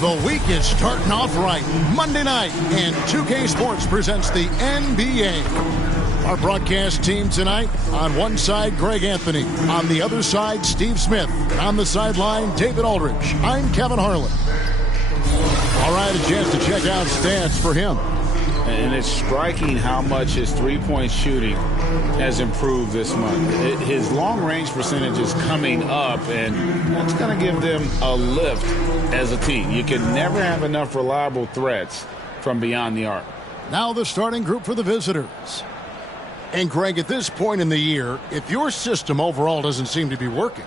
The week is starting off right. Monday night, and 2K Sports presents the NBA. Our broadcast team tonight, on one side, Greg Anthony. On the other side, Steve Smith. And on the sideline, David Aldridge. I'm Kevin Harlan. All right, a chance to check out stats for him. And it's striking how much his three-point shooting has improved this month. His long-range percentage is coming up, and that's going to give them a lift as a team. You can never have enough reliable threats from beyond the arc. Now the starting group for the visitors. And, Greg, at this point in the year, if your system overall doesn't seem to be working,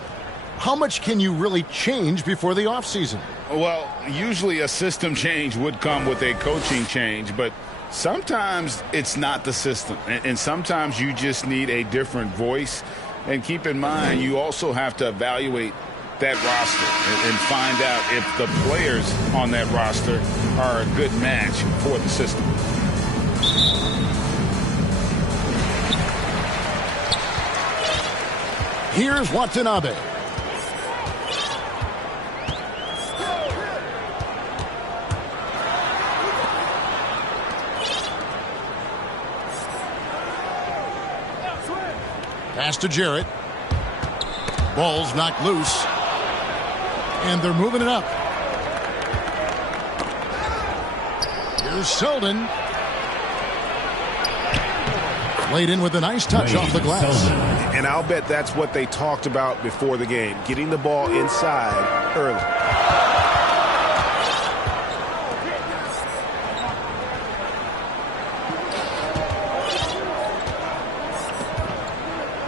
how much can you really change before the offseason? Well, usually a system change would come with a coaching change, but sometimes it's not the system, and sometimes you just need a different voice. And keep in mind, you also have to evaluate that roster and find out if the players on that roster are a good match for the system. Here's Watanabe. Pass to Jarrett. Ball's knocked loose. And they're moving it up. Here's Selden. Laid in with a nice touch off the glass. And I'll bet that's what they talked about before the game, getting the ball inside early.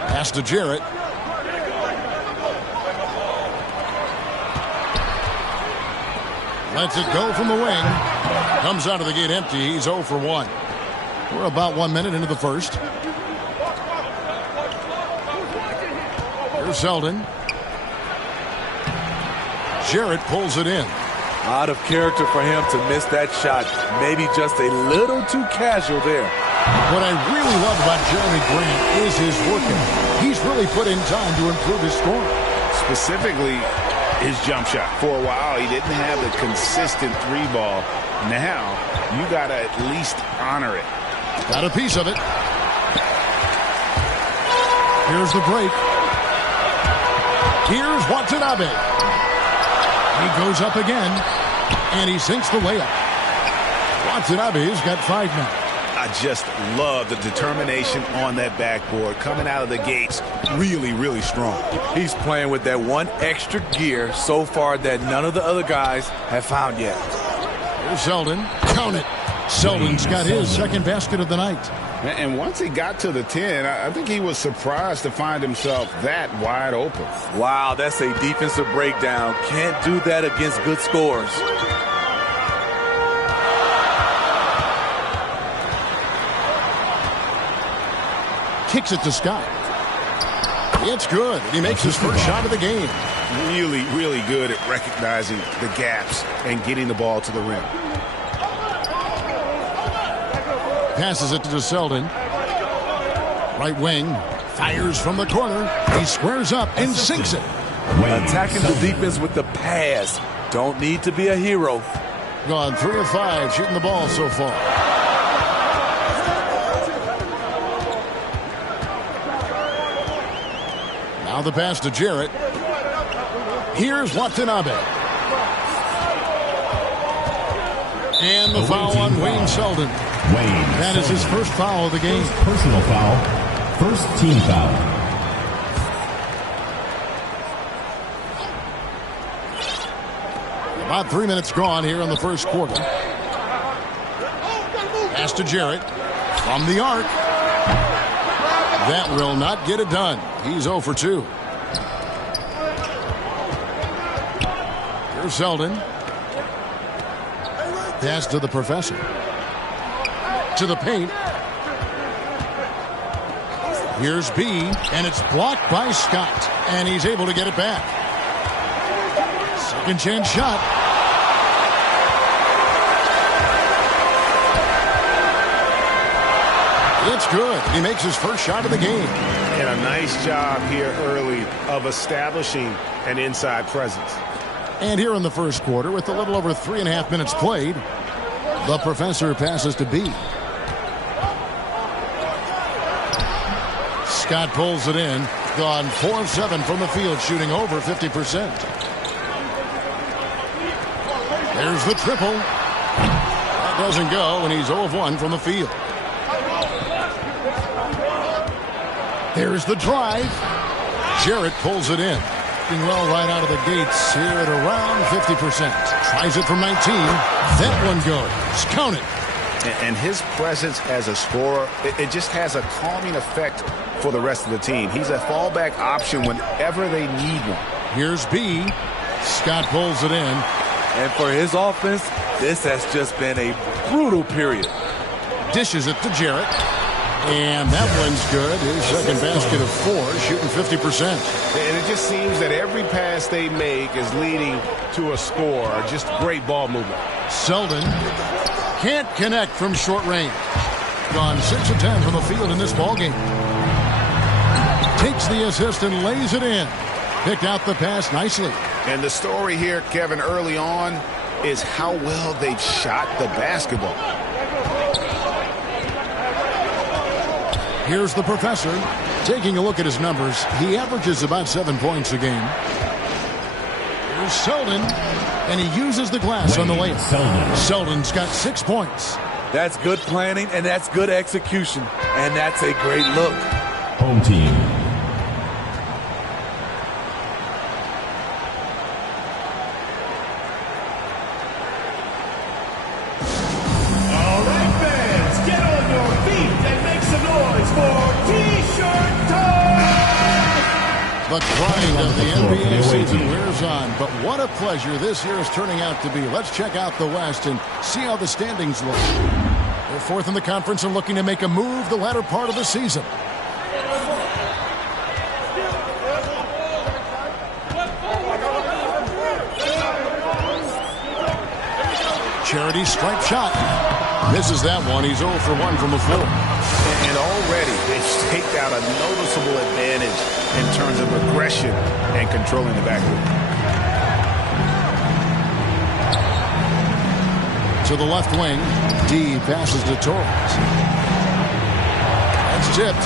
Pass to Jarrett. Lets it go from the wing. Comes out of the gate empty. He's 0 for 1. We're about 1 minute into the first. Here's Selden. Jarrett pulls it in. Out of character for him to miss that shot. Maybe just a little too casual there. What I really love about Jeremy Grant is his work ethic. He's really put in time to improve his scoring. Specifically, his jump shot. For a while, he didn't have the consistent three ball. Now, you got to at least honor it. Got a piece of it. Here's the break. Here's Watanabe. He goes up again, and he sinks the layup. Watanabe's got 5 now. I just love the determination on that backboard. Coming out of the gates really, really strong. He's playing with that one extra gear so far that none of the other guys have found yet. Here's Selden. Count it. Selden's got his second basket of the night. And once he got to the 10, I think he was surprised to find himself that wide open. Wow, that's a defensive breakdown. Can't do that against good scores. Kicks it to Scott. It's good. He makes his first shot of the game. Really, really good at recognizing the gaps and getting the ball to the rim. Passes it to Selden. Right wing. Fires from the corner. He squares up and sinks it. Attacking the defense with the pass. Don't need to be a hero. Gone 3 of 5 shooting the ball so far. Now the pass to Jarrett. Here's Watanabe. And the foul on Wayne Selden. That is his first foul of the game. Personal foul. First team foul. About 3 minutes gone here in the first quarter. Pass to Jarrett. From the arc. That will not get it done. He's 0 for 2. Here's Selden. Pass to the professor. To the paint. Here's B, and it's blocked by Scott. And he's able to get it back. Second chance shot. It's good. He makes his first shot of the game. And a nice job here early of establishing an inside presence. And here in the first quarter, with a little over 3.5 minutes played, the professor passes to B. Scott pulls it in. Gone 4 of 7 from the field, shooting over 50%. There's the triple. That doesn't go, and he's 0 of 1 from the field. There's the drive. Jarrett pulls it in. Doing well right out of the gates here at around 50%. Tries it from 19. That one goes. Count it. And his presence as a scorer, it just has a calming effect for the rest of the team. He's a fallback option whenever they need one. Here's B. Scott pulls it in. And for his offense, this has just been a brutal period. Dishes it to Jarrett. And that one's good. His second basket of 4, shooting 50%. And it just seems that every pass they make is leading to a score. Just great ball movement. Selden can't connect from short range. Gone 6 of 10 from the field in this ballgame. Takes the assist and lays it in. Picked out the pass nicely. And the story here, Kevin, early on is how well they've shot the basketball. Here's the professor taking a look at his numbers. He averages about 7 points a game. Here's Selden, and he uses the glass on the layup. Selden's got 6 points. That's good planning, and that's good execution. And that's a great look. Home team. The grind of the NBA season wears on, but what a pleasure this year is turning out to be. Let's check out the West and see how the standings look. They're 4th in the conference and looking to make a move the latter part of the season. Charity stripe shot. Misses that one. He's 0 for 1 from the floor. And already they've staked out a noticeable advantage in terms of aggression and controlling the backcourt. To the left wing, D passes to Torres. That's tipped.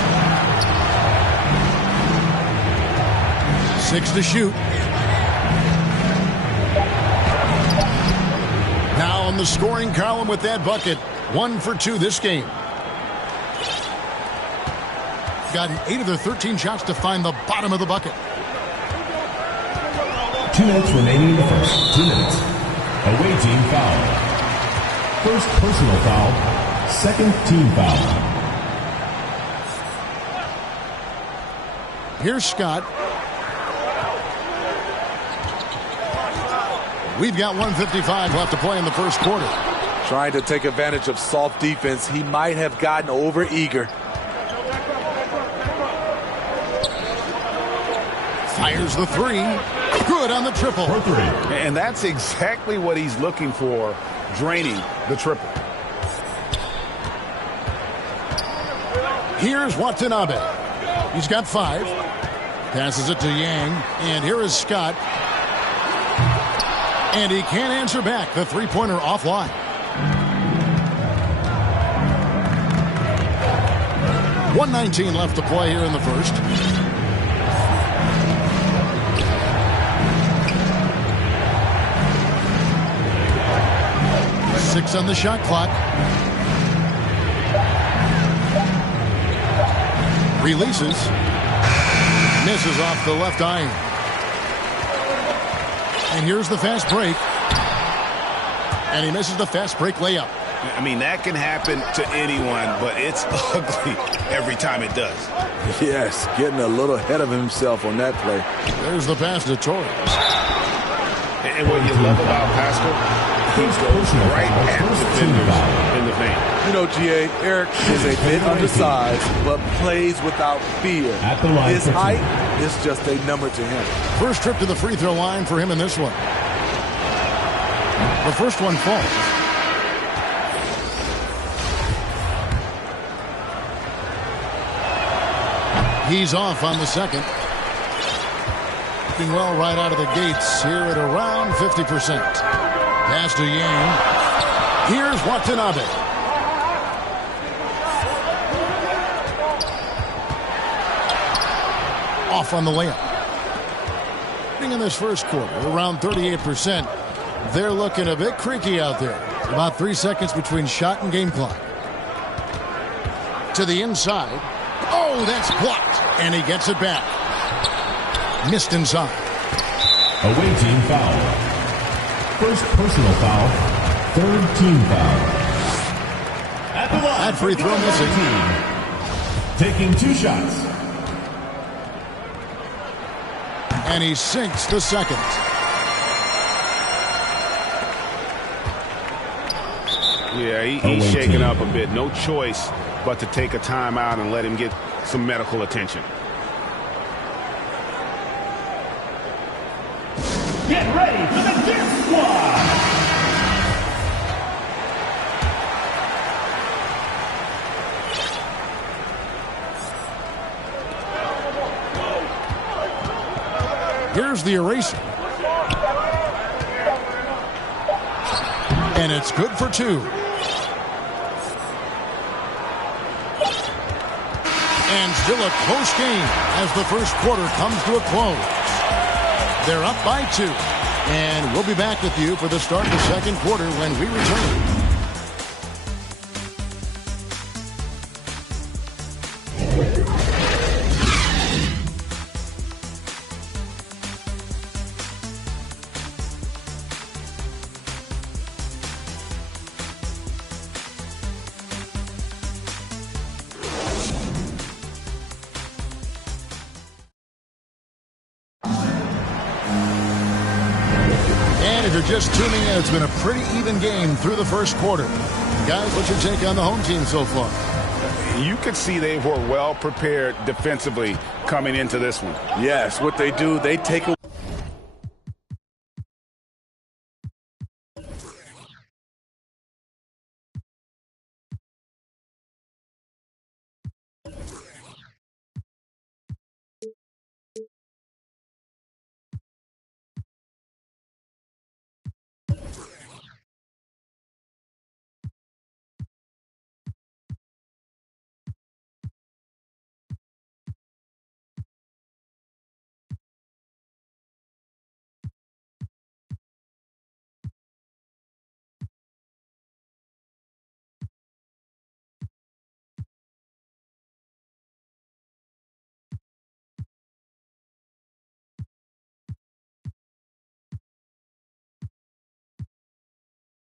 6 to shoot. Now on the scoring column with that bucket. 1 for 2 this game. Gotten 8 of their 13 shots to find the bottom of the bucket. 2 minutes remaining in the first. 2 minutes. Away team foul. First personal foul. Second team foul. Here's Scott. We've got 1:55 left to play in the first quarter. Trying to take advantage of soft defense. He might have gotten over-eager. Fires the 3. Good on the triple. For 3. And that's exactly what he's looking for, draining the triple. Here's Watanabe. He's got 5. Passes it to Yang. And here is Scott. And he can't answer back. The three-pointer offline. .119 left to play here in the first. Six on the shot clock. Releases. Misses off the left iron. And here's the fast break. And he misses the fast break layup. I mean, that can happen to anyone, but it's ugly every time it does. Yes, getting a little ahead of himself on that play. There's the pass to Torres. And what you love about Pascal, he goes right at defenders in the paint. You know, G.A., Eric is a bit undersized, but plays without fear. His height is just a number to him. First trip to the free throw line for him in this one. The first one falls. He's off on the second. shooting well right out of the gates here at around 50%. Pass to Yang. Here's Watanabe. Off on the layup. In this first quarter, around 38%. They're looking a bit creaky out there. About 3 seconds between shot and game clock. To the inside. Oh, that's blocked. And he gets it back. Missed inside. Away team foul. First personal foul. Third team foul. At the line. That free throw missing. Taking 2 shots. And he sinks the second. Yeah, he's shaking up a bit. No choice but to take a timeout and let him get some medical attention. Get ready for the Dip Squad. Here's the eraser. And it's good for 2. And still a close game as the first quarter comes to a close. They're up by 2. And we'll be back with you for the start of the second quarter when we return. If you're just tuning in, it's been a pretty even game through the first quarter. Guys, what's your take on the home team so far? You could see they were well prepared defensively coming into this one. Yes, what they do, they take a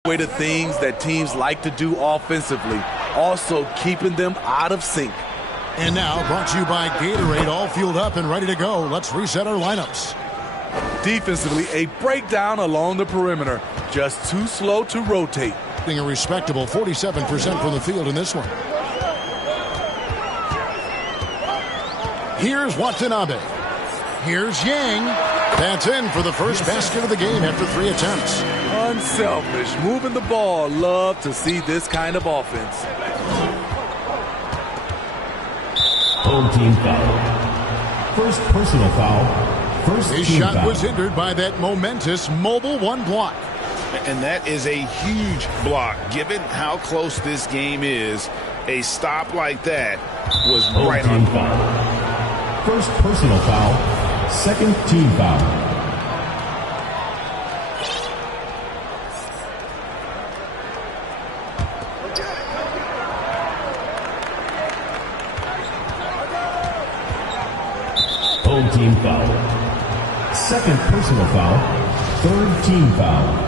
way to things that teams like to do offensively, also keeping them out of sync. And now, brought to you by Gatorade, all fueled up and ready to go. Let's reset our lineups. Defensively, a breakdown along the perimeter. Just too slow to rotate. A respectable 47% from the field in this one. Here's Watanabe. Here's Yang. That's in for the first basket of the game after 3 attempts. Unselfish, moving the ball. Love to see this kind of offense. Home team foul. First personal foul. First His team shot foul. was hindered by that momentous mobile 1 block. And that is a huge block. Given how close this game is, a stop like that was Home right team on. foul. First personal foul. Second team foul. Home team foul. Second personal foul. Third team foul.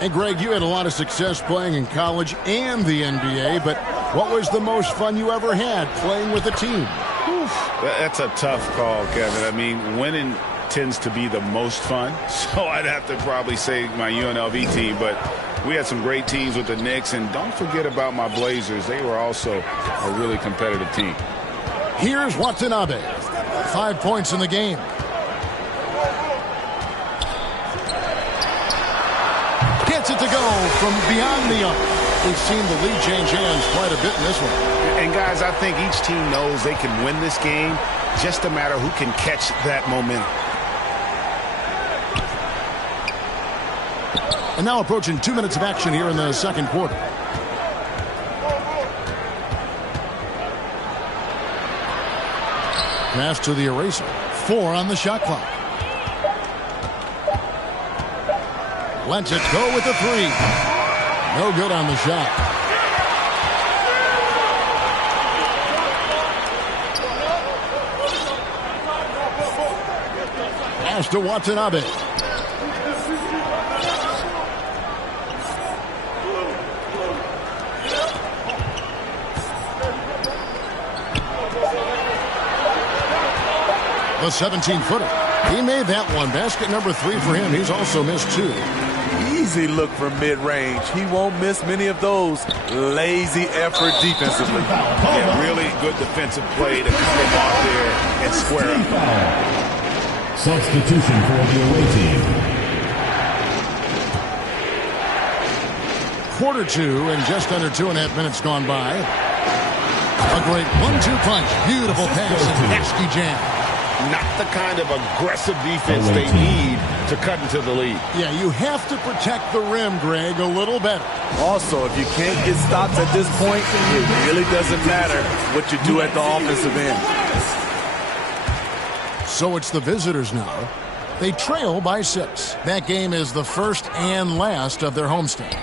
And Greg, you had a lot of success playing in college and the NBA, but what was the most fun you ever had playing with a team? That's a tough call, Kevin. I mean, winning tends to be the most fun, so I'd have to probably say my UNLV team, but we had some great teams with the Knicks, and don't forget about my Blazers. They were also a really competitive team. Here's Watanabe. 5 points in the game. gets it to go from beyond the arc. We've seen the lead change hands quite a bit in this one. And, guys, I think each team knows they can win this game. Just a matter who can catch that momentum. And now approaching 2 minutes of action here in the second quarter. Pass to the eraser. 4 on the shot clock. Lets it go with the 3. No good on the shot. Pass to Watanabe. The 17-footer. He made that one. Basket number 3 for him. He's also missed 2. Easy look from mid-range. He won't miss many of those. Lazy effort defensively. Yeah, really good defensive play to come him off there and square up. Substitution for the away team. Quarter 2 and just under 2.5 minutes gone by. A great 1-2 punch. Beautiful pass and nasty jam. Not the kind of aggressive defense they need to cut into the lead. Yeah, you have to protect the rim, Greg, a little better. Also, if you can't get stops at this point, it really doesn't matter what you do at the offensive end. So it's the visitors now. They trail by 6. That game is the first and last of their homestand.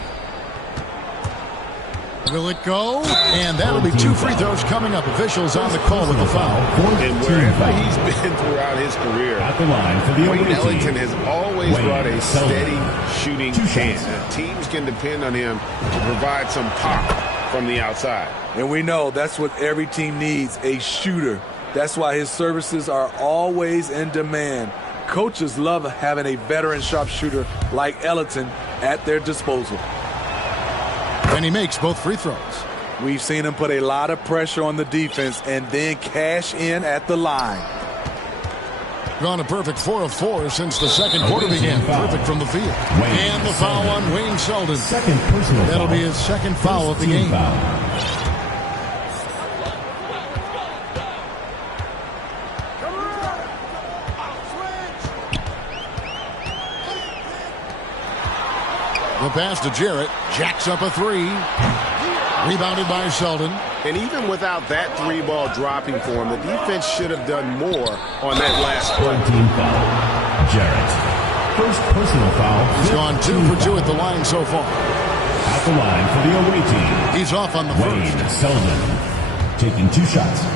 Will it go? And that'll be 2 free throws coming up. Officials on the call with the foul. And wherever he's been throughout his career, At the line for the Wayne away Ellington team. has always brought a steady shooting Two hand. shots. Teams can depend on him to provide some pop from the outside. And we know that's what every team needs, a shooter. That's why his services are always in demand. Coaches love having a veteran sharpshooter like Ellington at their disposal. And he makes both free throws. We've seen him put a lot of pressure on the defense and then cash in at the line. Gone a perfect 4 of 4 since the second quarter began. Perfect from the field. And the foul on Wayne Selden. Second personal That'll foul. be his second foul of the game. Foul. The pass to Jarrett. Jacks up a 3. Rebounded by Selden. And even without that 3-ball dropping for him, the defense should have done more on that last play. Team foul. Jarrett. First personal foul. He's gone 2 for 2 at the line so far. At the line for the away team. He's off on the Wayne first. Selden. Taking 2 shots.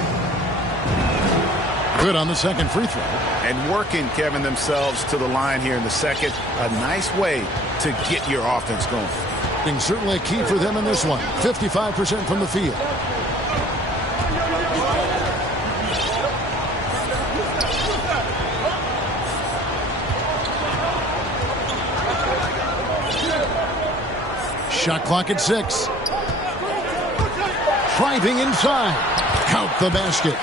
Good on the second free throw. And working, Kevin, themselves to the line here in the second. A nice way to get your offense going. And certainly a key for them in this one. 55% from the field. Shot clock at 6. Driving inside. Count the basket.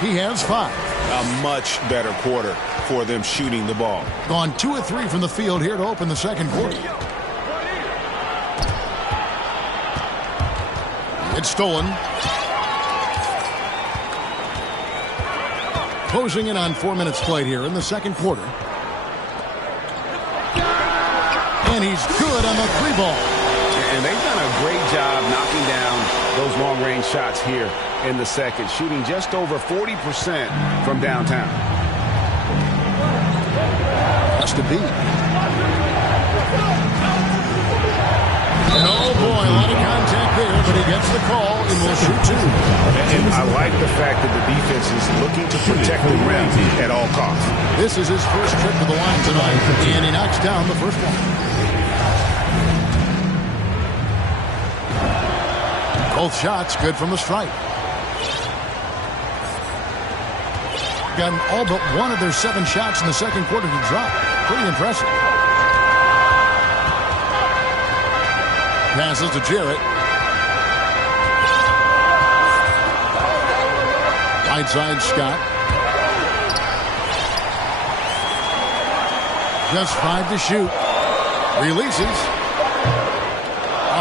He has 5. A much better quarter for them shooting the ball. Gone 2 of 3 from the field here to open the second quarter. It's stolen. Closing in on 4 minutes played here in the second quarter. And he's good on the 3-ball. And they've done a great job knocking down those long-range shots here in the second, shooting just over 40% from downtown. Has to be. Oh, boy, a lot of contact there, but he gets the call and will shoot 2. And I like the fact that the defense is looking to protect the rim at all costs. This is his first trip to the line tonight, and he knocks down the first one. Both shots good from the stripe. Gotten all but one of their 7 shots in the second quarter to drop. Pretty impressive. Passes to Jarrett. Right side, Scott. Just 5 to shoot. Releases.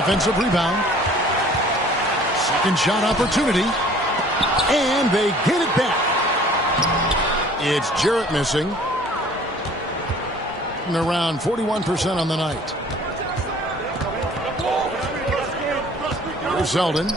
offensive rebound. Second shot opportunity. And they get it back. It's Jarrett missing. And around 41% on the night. Here's Zeldin.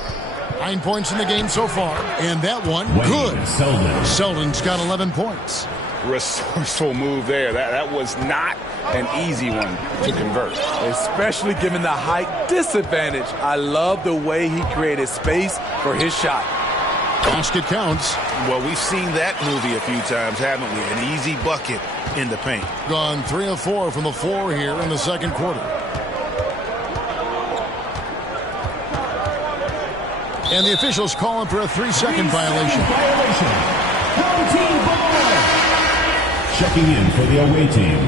9 points in the game so far. And that one, good. Zeldin's got 11 points. Resourceful move there. That was not an easy one to convert. Especially given the height disadvantage. I love the way he created space for his shot. Basket counts. Well, we've seen that movie a few times, haven't we? An easy bucket in the paint. Gone 3 of 4 from the floor here in the second quarter. And the officials call him for a 3-second violation. Home team ball. Checking in for the away team.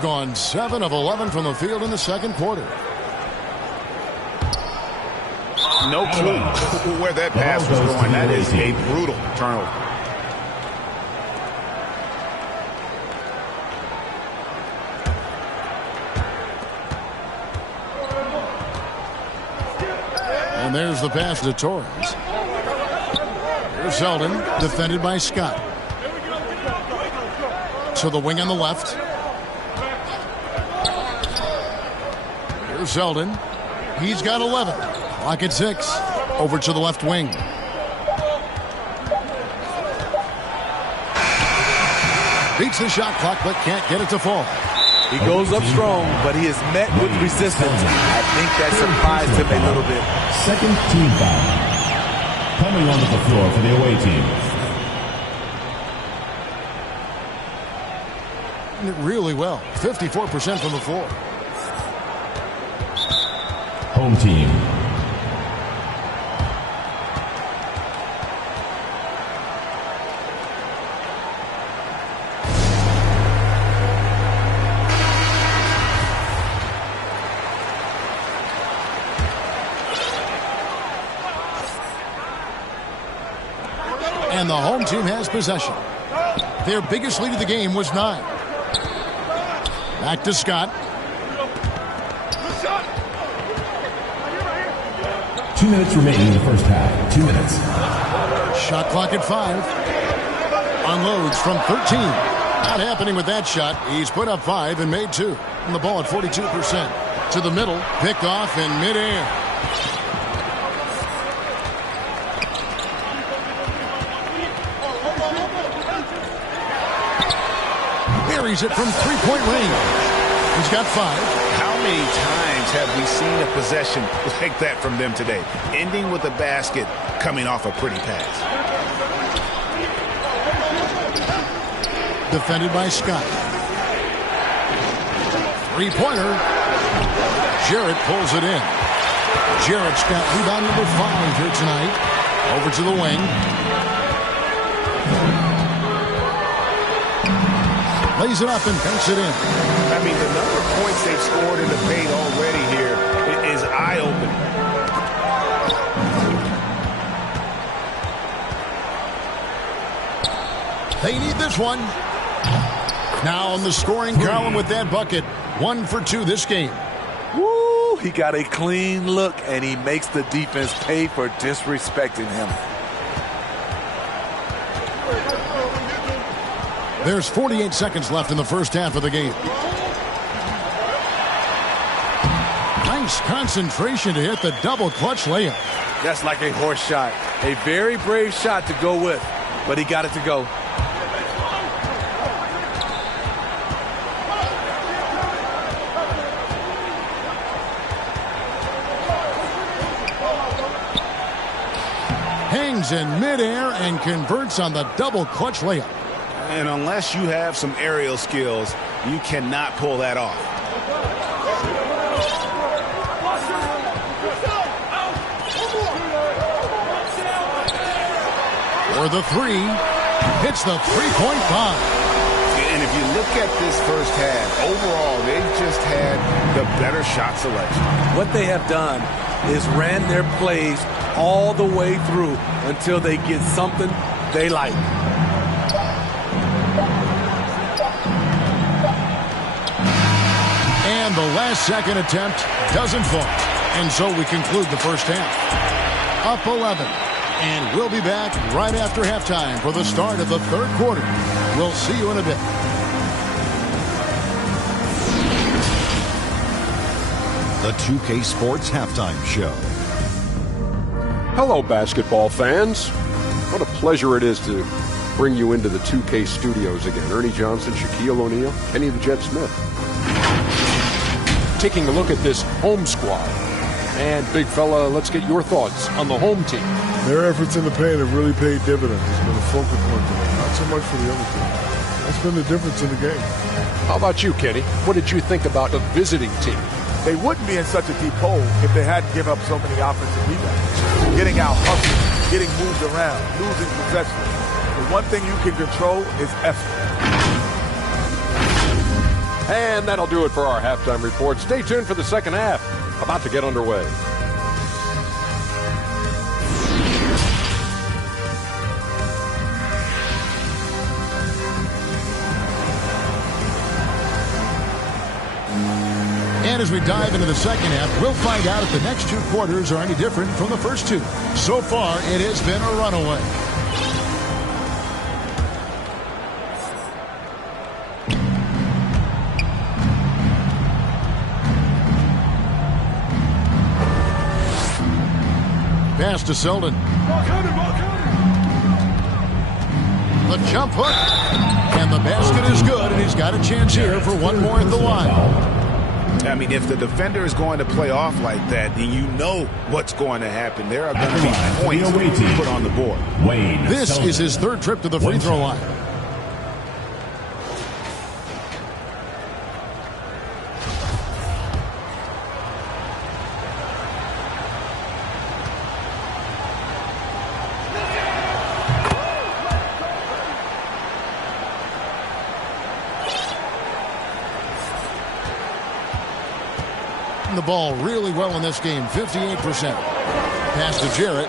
Gone 7 of 11 from the field in the second quarter. No clue where that pass was going. That is a brutal turnover. And there's the pass to Torres. Here's Zeldin, defended by Scott. To the wing on the left. Here's Zeldin. He's got 11. Clock at 6. Over to the left wing. Beats the shot clock, but can't get it to fall. He goes up strong, but he is met with resistance. I think that surprised him a little bit. Second team foul. Coming onto the floor for the away team. Really well. 54% from the floor. Home team. And the home team has possession. Their biggest lead of the game was 9. Back to Scott. 2 minutes remaining in the first half. 2 minutes. Shot clock at 5. Unloads from 13. Not happening with that shot. He's put up 5 and made 2. And the ball at 42%. To the middle. Picked off in midair. Buries it from 3-point range. He's got 5. How many times have we seen a possession like that from them today? Ending with a basket, coming off a pretty pass. Defended by Scott. 3-pointer. Jarrett pulls it in. Jarrett's got rebound number 5 here tonight. Over to the wing. Lays it up and banks it in. I mean, the number of points they've scored in the paint already here is eye-opening. They need this one. Now on the scoring column with that bucket. 1 for 2 this game. Woo! He got a clean look, and he makes the defense pay for disrespecting him. There's 48 seconds left in the first half of the game. Nice concentration to hit the double clutch layup. That's like a horse shot. A very brave shot to go with, but he got it to go. Hangs in midair and converts on the double clutch layup. And unless you have some aerial skills, you cannot pull that off. For the 3, hits the 3-point bomb. And if you look at this first half, overall, they've just had the better shot selection. What they have done is ran their plays all the way through until they get something they like. last-second attempt doesn't fall. And so we conclude the first half. Up 11. And we'll be back right after halftime for the start of the third quarter. We'll see you in a bit. The 2K Sports Halftime Show. Hello, basketball fans. What a pleasure it is to bring you into the 2K studios again. Ernie Johnson, Shaquille O'Neal, Kenny the Jet Smith. Taking a look at this home squad. And, big fella, let's get your thoughts on the home team. Their efforts in the paint have really paid dividends. It's been a focal point for them, not so much for the other team. That's been the difference in the game. How about you, Kenny? What did you think about the visiting team? They wouldn't be in such a deep hole if they hadn't given up so many offensive rebounds. Getting out hustled, getting moved around, losing possession. The one thing you can control is effort. And that'll do it for our halftime report. Stay tuned for the second half. About to get underway. And as we dive into the second half, we'll find out if the next two quarters are any different from the first two. So far, it has been a runaway. Pass to Selden. The jump hook. And the basket is good, and he's got a chance here for one more at the line. I mean, if the defender is going to play off like that, then you know what's going to happen. There are going to be points put on the board. This is his third trip to the free throw line. The ball really well in this game, 58%. Pass to Jarrett.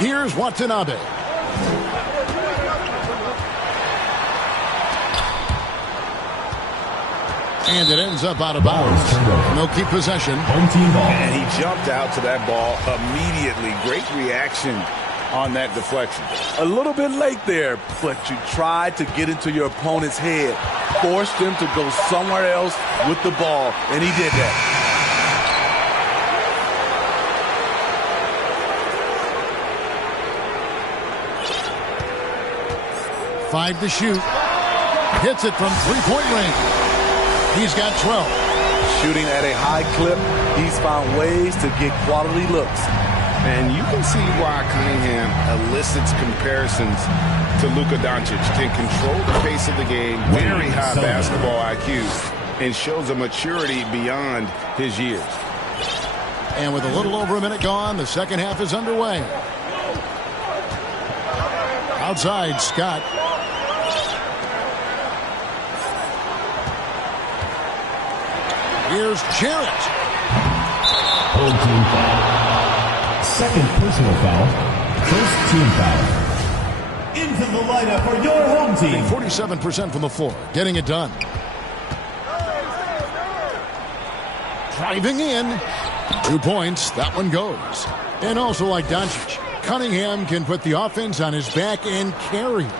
Here's Watanabe. And it ends up out of bounds. They'll keep possession. And he jumped out to that ball immediately. Great reaction on that deflection. A little bit late there, but you tried to get into your opponent's head. Forced him to go somewhere else with the ball, and he did that. Five to shoot. Hits it from three-point range. He's got 12. Shooting at a high clip, he's found ways to get quality looks. And you can see why Cunningham elicits comparisons to Luka Doncic. Can control the pace of the game, very high basketball IQ, and shows a maturity beyond his years. And with a little over a minute gone, the second half is underway. Outside, Scott. Here's Jarrett. Whole team foul. Second personal foul. First team foul. Into the lineup for your home team. 47% from the floor, getting it done. Driving in. 2 points, that one goes. And also like Doncic, Cunningham can put the offense on his back and carry it.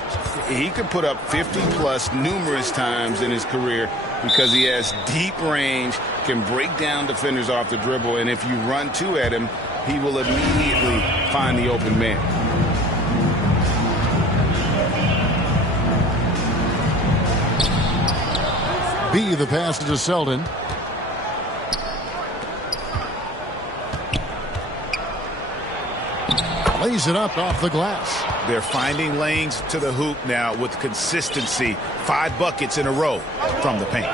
He could put up 50-plus numerous times in his career because he has deep range, can break down defenders off the dribble, and if you run two at him, he will immediately find the open man. B, the pass to Selden. Lays it up off the glass. They're finding lanes to the hoop now with consistency. 5 buckets in a row from the paint.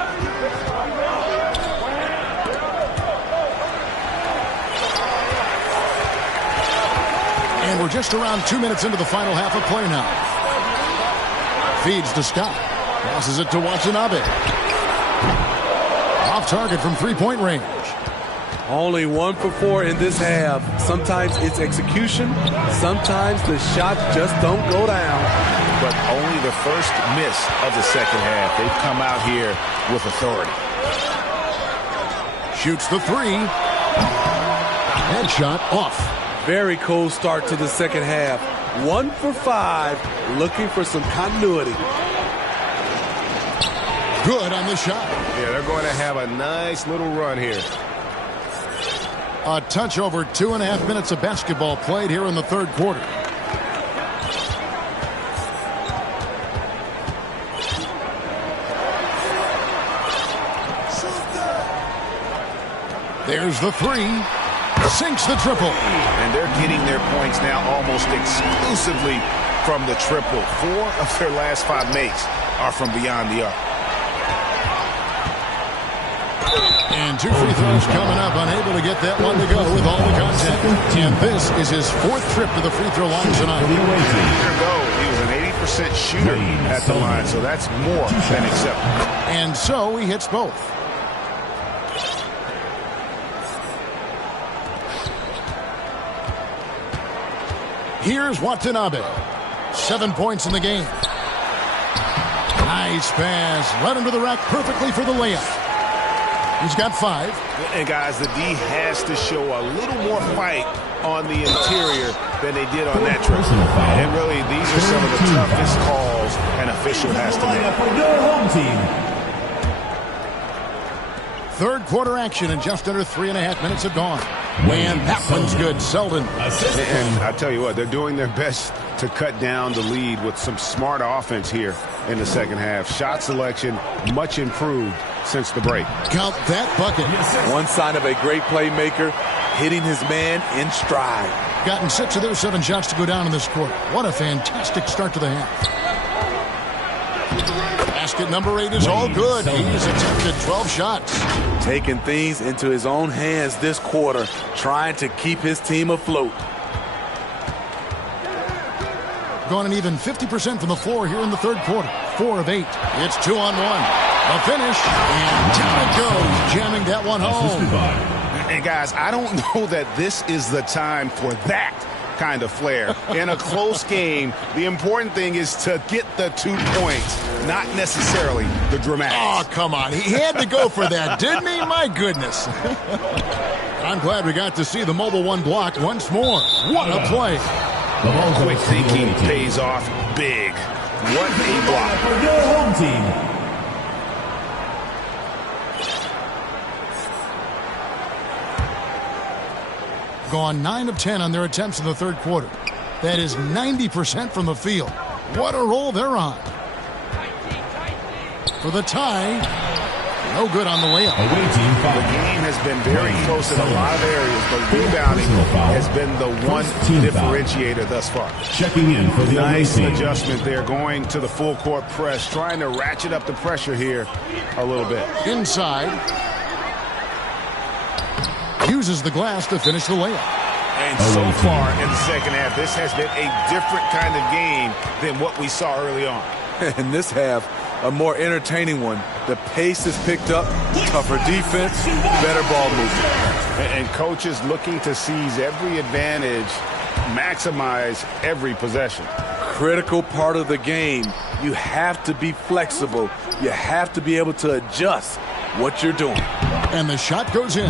And we're just around 2 minutes into the final half of play now. Feeds to Scott. Passes it to Watanabe. Off target from three-point range. Only 1 for 4 in this half. Sometimes it's execution. Sometimes the shots just don't go down. but only the first miss of the second half. They've come out here with authority. Shoots the three. Headshot off. Very cold start to the second half. 1 for 5, looking for some continuity. Good on the shot. Yeah, they're going to have a nice little run here. A touch over 2.5 minutes of basketball played here in the third quarter. There's the three. Sinks the triple. And they're getting their points now almost exclusively from the triple. 4 of their last 5 makes are from beyond the arc. And 2 free throws coming up, unable to get that one to go with all the contact. And this is his 4th trip to the free throw line tonight. He was an 80% shooter at the line, so that's more than acceptable. And so he hits both. Here's Watanabe. 7 points in the game. Nice pass. Right under the rack perfectly for the layup. He's got 5. And guys, the D has to show a little more fight on the interior than they did on that trip. And really, these are some of the toughest calls an official has to make. For your home team. Third quarter action and just under 3.5 minutes have gone. And that one's good. Selden. And I tell you what, they're doing their best to cut down the lead with some smart offense here in the second half. Shot selection much improved since the break. Count that bucket. One sign of a great playmaker, hitting his man in stride. Gotten 6 of their 7 shots to go down in this quarter. What a fantastic start to the half. Basket number 8 is all good. He's attempted 12 shots. Taking things into his own hands this quarter, trying to keep his team afloat. Gone an even 50% from the floor here in the third quarter. 4 of 8. It's 2-on-1. The finish, and down it goes, jamming that one home. And guys, I don't know that this is the time for that kind of flair. In a close game, the important thing is to get the 2 points, not necessarily the dramatics. Oh, come on. He had to go for that, didn't he? My goodness. I'm glad we got to see the Mobile One block once more. What a play. Quick thinking pays off big. What a block. For your home team. Gone 9 of 10 on their attempts in the third quarter. That is 90% from the field. What a roll they're on. For the tie, no good on the layup. The game has been very close in a lot of areas, but rebounding has been the one differentiator thus far. Checking in for the nice adjustment there, going to the full court press, trying to ratchet up the pressure here a little bit. Inside. Uses the glass to finish the layup. And so far in the second half, this has been a different kind of game than what we saw early on. In this half, a more entertaining one. The pace is picked up, tougher defense, better ball movement. And coaches looking to seize every advantage, maximize every possession. Critical part of the game. You have to be flexible. You have to be able to adjust what you're doing. And the shot goes in.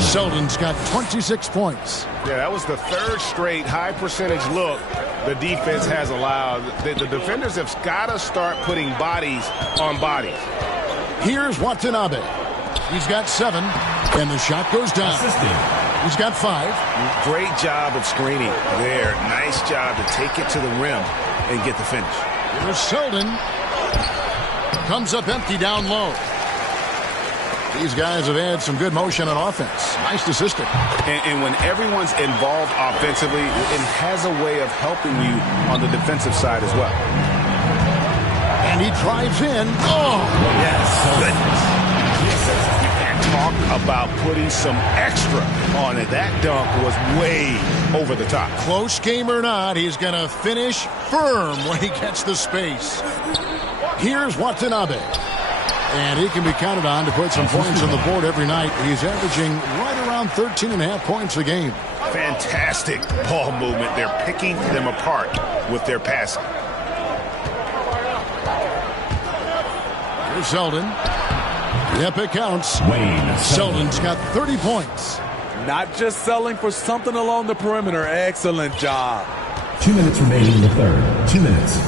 Selden's got 26 points. Yeah, that was the 3rd straight high percentage look the defense has allowed. The defenders have got to start putting bodies on bodies. Here's Watanabe. He's got 7, and the shot goes down. He's got 5. Great job of screening there. Nice job to take it to the rim and get the finish. Here's Selden. Comes up empty down low. These guys have had some good motion on offense. Nice to system. And when everyone's involved offensively, it has a way of helping you on the defensive side as well. And he drives in. Oh, yes. Goodness. And talk about putting some extra on it. That dunk was way over the top. Close game or not, he's going to finish firm when he gets the space. Here's Watanabe. And he can be counted on to put some points on the board every night. He's averaging right around 13.5 points a game. Fantastic ball movement. They're picking them apart with their passing. Here's Selden. Yep, it counts. Selden's got 30 points. Not just selling for something along the perimeter. Excellent job. 2 minutes remaining in the third. 2 minutes.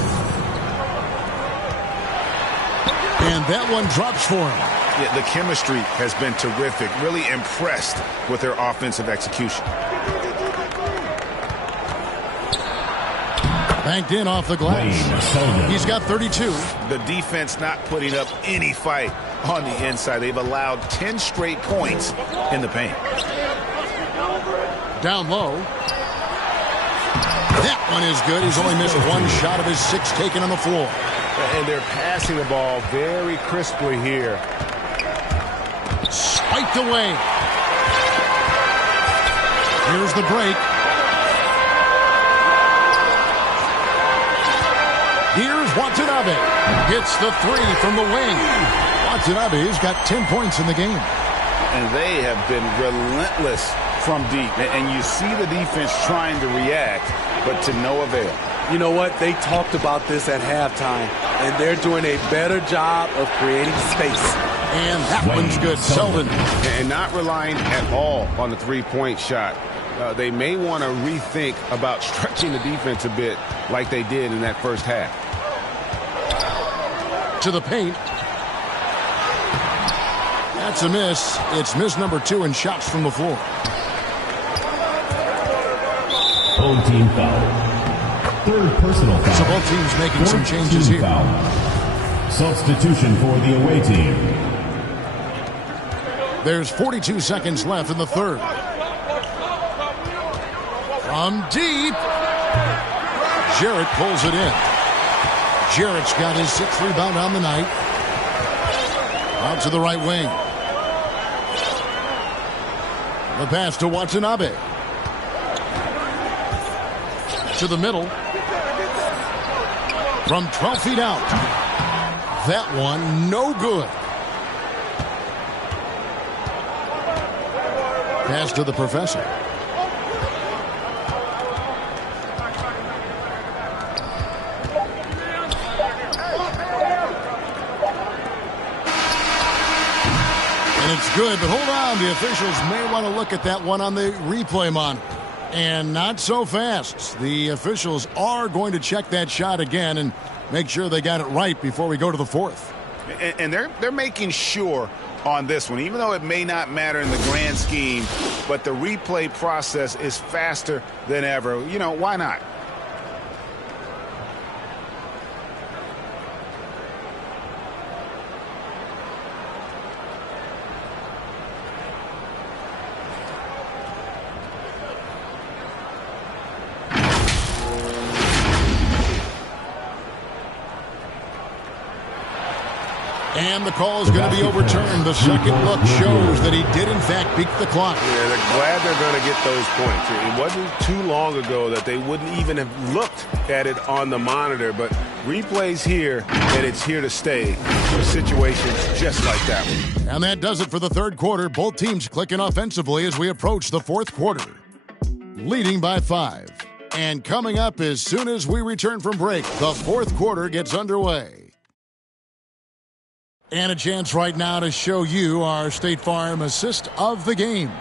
And that one drops for him. Yeah, the chemistry has been terrific. Really impressed with their offensive execution. Banked in off the glass. He's got 32. The defense not putting up any fight on the inside. They've allowed 10 straight points in the paint. Down low. That one is good. He's only missed one shot of his 6 taken on the floor. And they're passing the ball very crisply here. Spiked away. Here's the break. Here's Watanabe. Hits the 3 from the wing. Watanabe's got 10 points in the game. And they have been relentless from deep. And you see the defense trying to react, but to no avail. You know what? They talked about this at halftime, and they're doing a better job of creating space. And that one's good. Selden. And not relying at all on the three-point shot. They may want to rethink about stretching the defense a bit like they did in that first half. To the paint. That's a miss. It's miss number 2 in shots from the floor. Home team foul. Third personal foul. So both teams making some changes here. Foul. Substitution for the away team. There's 42 seconds left in the third. From deep. Jarrett pulls it in. Jarrett's got his 6th rebound on the night. Out to the right wing. The pass to Watanabe. To the middle. From 12 feet out. That one, no good. Pass to the professor. And it's good, but hold on. The officials may want to look at that one on the replay monitor. And not so fast. The officials are going to check that shot again and make sure they got it right before we go to the fourth. And they're making sure on this one, even though it may not matter in the grand scheme, but the replay process is faster than ever. You know, why not? And the call is going to be overturned. The second look shows that he did, in fact, beat the clock. Yeah, they're glad they're going to get those points. It wasn't too long ago that they wouldn't even have looked at it on the monitor, but replays here, and it's here to stay for situations just like that one. And that does it for the third quarter. Both teams clicking offensively as we approach the fourth quarter. Leading by 5. And coming up as soon as we return from break, the fourth quarter gets underway. And a chance right now to show you our State Farm assist of the game.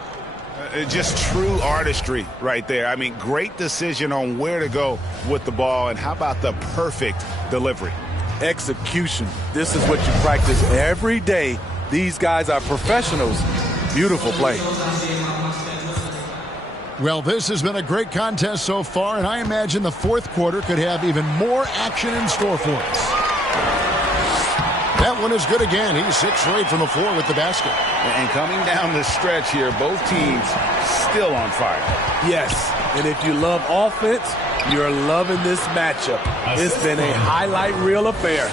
Just true artistry right there. I mean, great decision on where to go with the ball, and how about the perfect delivery? Execution. This is what you practice every day. These guys are professionals. Beautiful play. Well, this has been a great contest so far, and I imagine the fourth quarter could have even more action in store for us. That one is good again. He's 6 straight from the floor with the basket. And coming down the stretch here, both teams still on fire. Yes, and if you love offense, you're loving this matchup. It's been a highlight reel affair.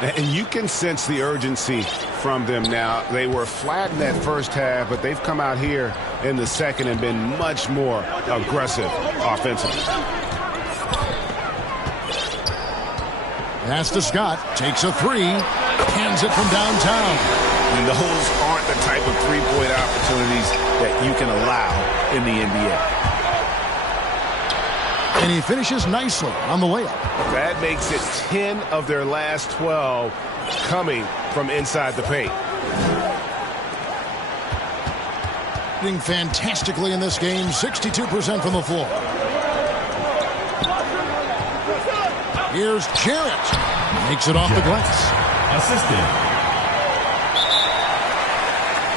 And you can sense the urgency from them now. They were flat in that first half, but they've come out here in the second and been much more aggressive offensively. Pass to Scott. Takes a 3. Hands it from downtown. And those aren't the type of three-point opportunities that you can allow in the NBA. And he finishes nicely on the layup. That makes it 10 of their last 12 coming from inside the paint. Doing fantastically in this game, 62% from the floor. Here's Jarrett. Makes it off the glass. Assistant.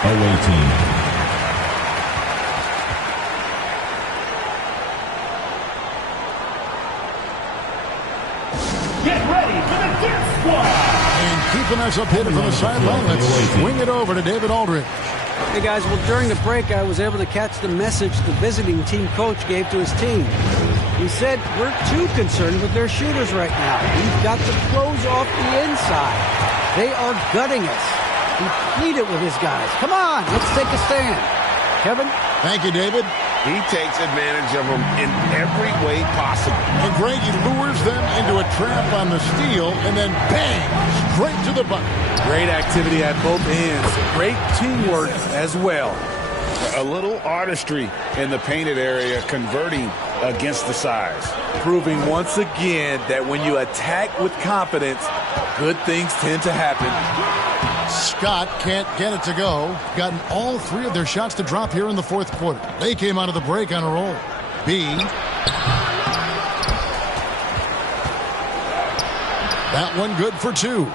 Away team. Get ready for the Death Squad. And keeping us updated from the sideline, let's swing it over to David Aldridge. Hey guys, well during the break I was able to catch the message the visiting team coach gave to his team. He said, we're too concerned with their shooters right now. We've got to close off the inside. They are gutting us. He pleaded with his guys. Come on, let's take a stand. Kevin? Thank you, David. He takes advantage of them in every way possible. And Greg, he lures them into a trap on the steal, and then bang, straight to the bucket. Great activity at both ends. Great teamwork as well. A little artistry in the painted area, converting against the size. Proving once again that when you attack with confidence, good things tend to happen. Scott can't get it to go. Gotten all three of their shots to drop here in the fourth quarter. They came out of the break on a roll. B. That one good for two.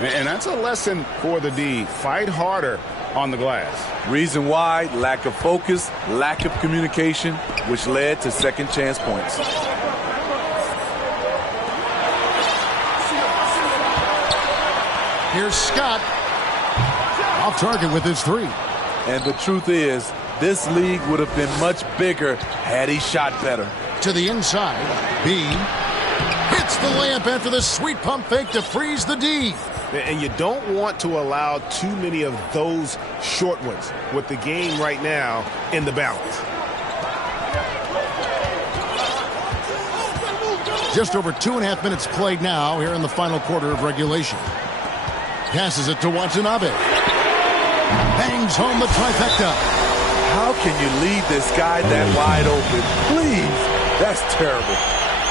And that's a lesson for the D. Fight harder on the glass. Reason why, lack of focus, lack of communication, which led to second chance points. Here's Scott. Off target with his three. And the truth is, this league would have been much bigger had he shot better. To the inside. B. Hits the layup after the sweet pump fake to freeze the D. And you don't want to allow too many of those short ones with the game right now in the balance. Just over 2.5 minutes played now here in the final quarter of regulation. Passes it to Watanabe. Bangs home the trifecta. How can you leave this guy that wide open? Please. That's terrible.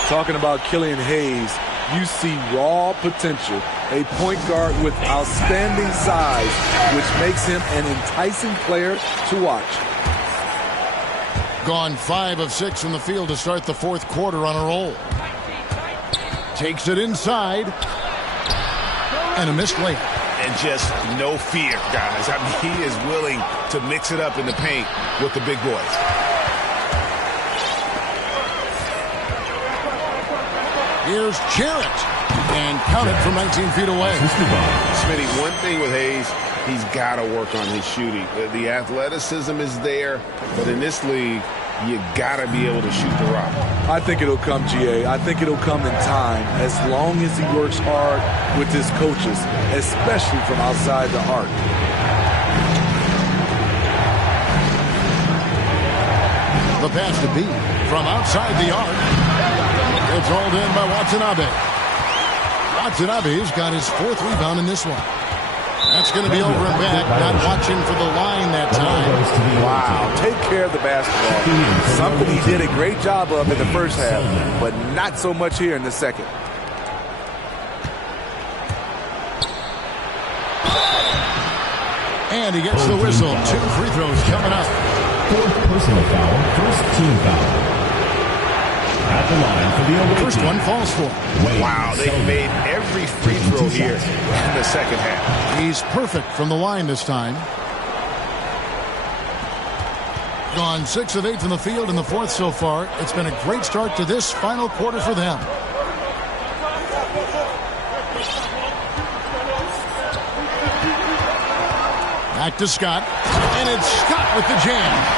Talking about Killian Hayes, you see raw potential. A point guard with outstanding size, which makes him an enticing player to watch. Gone 5 of 6 from the field to start the fourth quarter on a roll. Takes it inside. And a missed layup. And just no fear, guys. I mean, he is willing to mix it up in the paint with the big boys. Here's Jarrett. And count it from 19 feet away. Smitty, one thing with Hayes, he's got to work on his shooting. The athleticism is there, but in this league, you got to be able to shoot the rock. I think it'll come, GA. I think it'll come in time as long as he works hard with his coaches, especially from outside the arc. The pass to B from outside the arc. It's rolled in by Watanabe. Watanabe's got his fourth rebound in this one. That's going to be over and back. Not watching for the line that time. Wow, take care of the basketball. Something he did a great job of in the first half, but not so much here in the second. And he gets the whistle. 2 free throws coming up. Fourth personal foul, first team foul. At the line for the away First team. one falls for. Wow, they've made every free throw here in the second half. He's perfect from the line this time. Gone 6 of 8 from the field in the fourth so far. It's been a great start to this final quarter for them. Back to Scott. And it's Scott with the jam.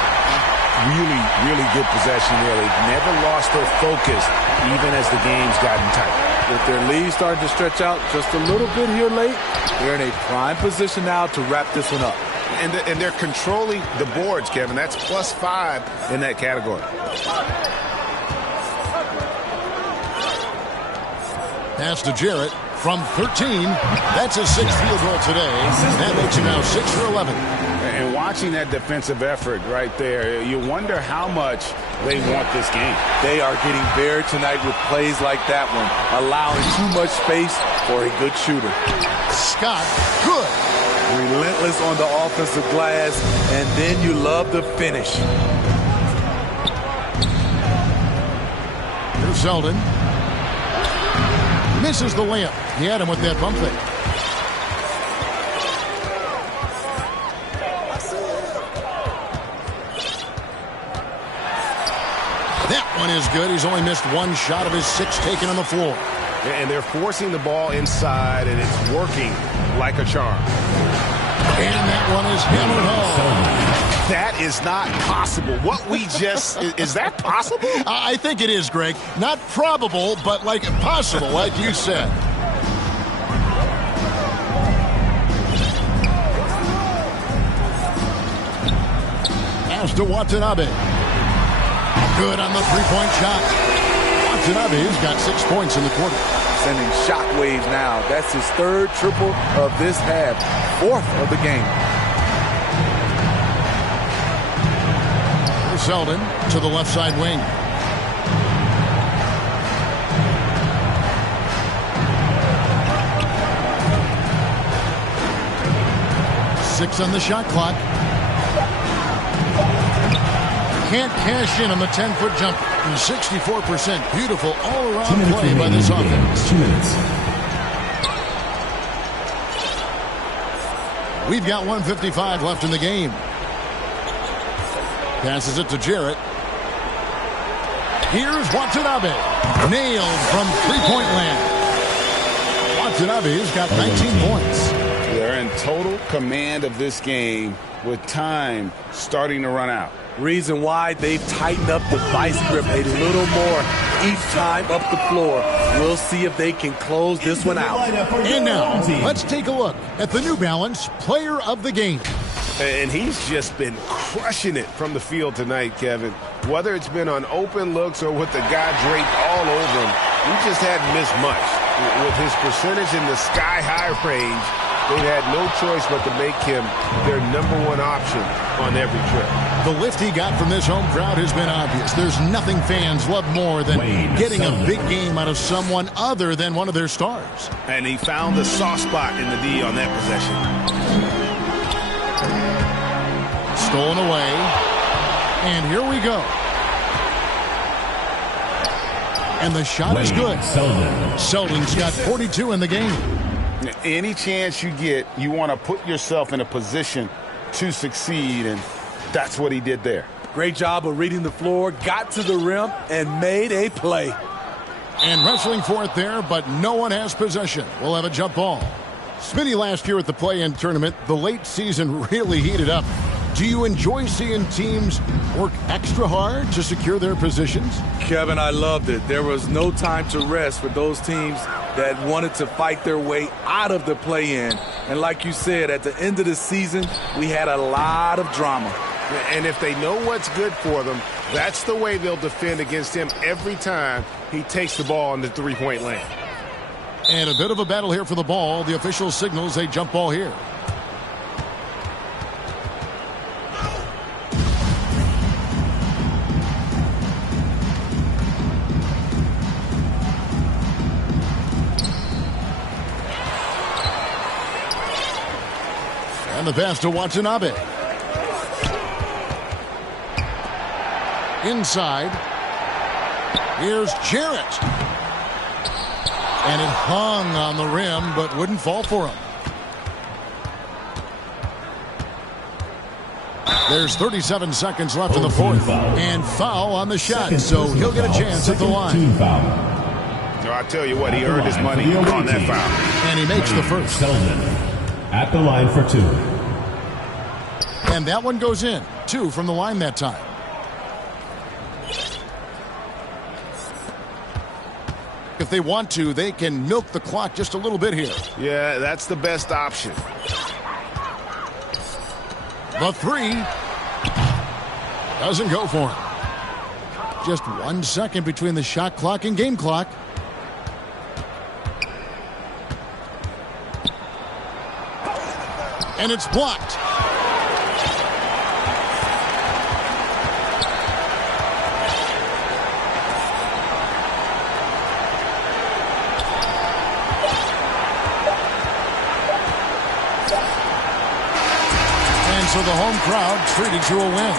Really good possession there. They've never lost their focus, even as the game's gotten tight. With their lead starting to stretch out just a little bit here late, they're in a prime position now to wrap this one up. And they're controlling the boards, Kevin. That's +5 in that category. Pass to Jarrett from 13. That's his 6th field goal today. That makes him now 6 for 11. And watch watching that defensive effort right there, you wonder how much they want this game. They are getting buried tonight with plays like that one, allowing too much space for a good shooter. Scott, good. Relentless on the offensive glass, and then you love the finish. Here's Zeldin. Misses the layup. He had him with that bump fake. That one is good. He's only missed one shot of his 6 taken on the floor. And they're forcing the ball inside, and it's working like a charm. And that one is hammered home. That is not possible. What we just... is that possible? I think it is, Greg. Not probable, but like possible, like you said. Pass to Watanabe. Good on the three-point shot. Watanabe's got 6 points in the quarter. Sending shockwaves now. That's his 3rd triple of this half. 4th of the game. Zeldin to the left side wing. Six on the shot clock. Can't cash in on the 10-foot jumper. 64%. Beautiful all-around play by this offense. 2 minutes. We've got 1:55 left in the game. Passes it to Jarrett. Here's Watanabe. Nailed from three-point land. Watanabe's got 19 points. They're in total command of this game with time starting to run out. Reason why they've tightened up the vice grip a little more each time up the floor. We'll see if they can close this one out. And now, let's take a look at the New Balance Player of the Game. And he's just been crushing it from the field tonight, Kevin. Whether it's been on open looks or with the guy draped all over him, he just hadn't missed much. With his percentage in the sky-high range, they've had no choice but to make him their #1 option on every trip. The lift he got from this home crowd has been obvious. There's nothing fans love more than getting a big game out of someone other than one of their stars. And he found the soft spot in the D on that possession. Stolen away. And here we go. And the shot is good. Zeldin's got 42 in the game. Any chance you get, you want to put yourself in a position to succeed, and that's what he did there. Great job of reading the floor, got to the rim, and made a play. And wrestling for it there, but no one has possession. We'll have a jump ball. Smitty, last year at the play-in tournament, the late season really heated up. Do you enjoy seeing teams work extra hard to secure their positions? Kevin, I loved it. There was no time to rest for those teams that wanted to fight their way out of the play-in. And like you said, at the end of the season, we had a lot of drama. And if they know what's good for them, that's the way they'll defend against him every time he takes the ball in the three-point lane. And a bit of a battle here for the ball. The official signals a jump ball here. And the pass to Watanabe. Inside. Here's Jarrett. And it hung on the rim, but wouldn't fall for him. There's 37 seconds left in the fourth. And foul on the shot, so he'll get a chance at the line. No, I tell you what, he earned his money on that foul. And he makes the first. At the line for 2. And that one goes in. 2 from the line that time. If they want to, they can milk the clock just a little bit here. Yeah, that's the best option. The 3 doesn't go for him. Just 1 second between the shot clock and game clock. And it's blocked. with the home crowd treated to a win.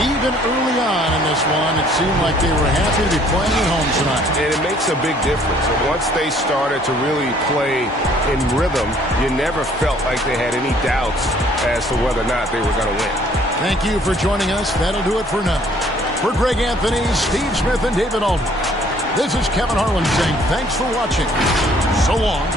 Even early on in this one, it seemed like they were happy to be playing at home tonight. And it makes a big difference. And once they started to really play in rhythm, you never felt like they had any doubts as to whether or not they were going to win. Thank you for joining us. That'll do it for now. For Greg Anthony, Steve Smith, and David Aldridge, this is Kevin Harlan saying thanks for watching. So long.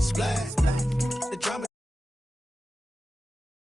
Splash, the drama.